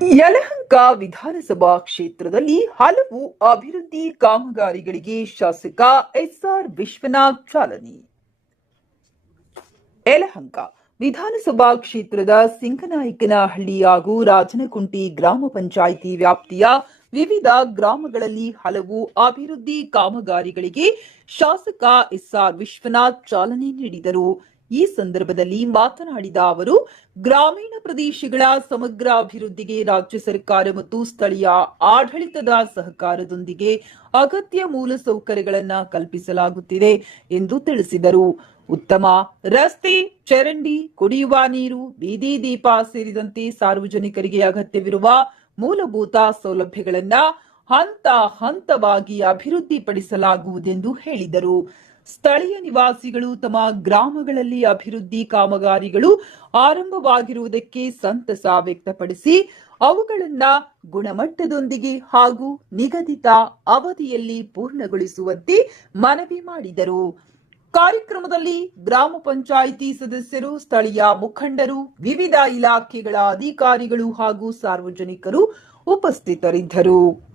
ಯಲಹಂಕ ವಿಧಾನಸಭಾ ಕ್ಷೇತ್ರದಲ್ಲಿ ಹಲವು ಅಭಿವೃದ್ಧಿ ಕಾಮಗಾರಿಗಳಿಗೆ ಶಾಸಕ ಎಸ್ಆರ್ ವಿಶ್ವನಾಥ್ ಚಾಲನೆ. ಯಲಹಂಕ ವಿಧಾನಸಭಾ ಕ್ಷೇತ್ರದ ಸಿಂಗನಾಯಕನಹಳ್ಳಿ ಹಾಗೂ ರಾಜನಕುಂಟಿ ಗ್ರಾಮ ಪಂಚಾಯಿತಿ ವ್ಯಾಪ್ತಿಯ ವಿವಿಧ ಗ್ರಾಮಗಳಲ್ಲಿ ಹಲವು ಅಭಿವೃದ್ಧಿ ಕಾಮಗಾರಿಗಳಿಗೆ ಶಾಸಕ ಎಸ್ಆರ್ ವಿಶ್ವನಾಥ್ ಚಾಲನೆ ನೀಡಿದರು. ಈ ಸಂದರ್ಭದಲ್ಲಿ ಮಾತನಾಡಿದ ಅವರು, ಗ್ರಾಮೀಣ ಪ್ರದೇಶಗಳ ಸಮಗ್ರ ಅಭಿವೃದ್ಧಿಗೆ ರಾಜ್ಯ ಸರ್ಕಾರ ಮತ್ತು ಸ್ಥಳೀಯ ಆಡಳಿತದ ಸಹಕಾರದೊಂದಿಗೆ ಅಗತ್ಯ ಮೂಲಸೌಕರ್ಯಗಳನ್ನು ಕಲ್ಪಿಸಲಾಗುತ್ತಿದೆ ಎಂದು ತಿಳಿಸಿದರು. ಉತ್ತಮ ರಸ್ತೆ, ಚರಂಡಿ, ಕುಡಿಯುವ ನೀರು, ಬೀದಿ ದೀಪ ಸೇರಿದಂತೆ ಸಾರ್ವಜನಿಕರಿಗೆ ಅಗತ್ಯವಿರುವ ಮೂಲಭೂತ ಸೌಲಭ್ಯಗಳನ್ನು ಹಂತ ಹಂತವಾಗಿ ಅಭಿವೃದ್ಧಿಪಡಿಸಲಾಗುವುದೆಂದು ಹೇಳಿದರು. ಸ್ಥಳೀಯ ನಿವಾಸಿಗಳು ತಮ್ಮ ಗ್ರಾಮಗಳಲ್ಲಿ ಅಭಿವೃದ್ಧಿ ಕಾಮಗಾರಿಗಳು ಆರಂಭವಾಗಿರುವುದಕ್ಕೆ ಸಂತಸ ವ್ಯಕ್ತಪಡಿಸಿ ಅವುಗಳನ್ನು ಗುಣಮಟ್ಟದೊಂದಿಗೆ ಹಾಗೂ ನಿಗದಿತ ಅವಧಿಯಲ್ಲಿ ಪೂರ್ಣಗೊಳಿಸುವಂತೆ ಮನವಿ ಮಾಡಿದರು. ಕಾರ್ಯಕ್ರಮದಲ್ಲಿ ಗ್ರಾಮ ಪಂಚಾಯಿತಿ ಸದಸ್ಯರು, ಸ್ಥಳೀಯ ಮುಖಂಡರು, ವಿವಿಧ ಇಲಾಖೆಗಳ ಅಧಿಕಾರಿಗಳು ಹಾಗೂ ಸಾರ್ವಜನಿಕರು ಉಪಸ್ಥಿತರಿದ್ದರು.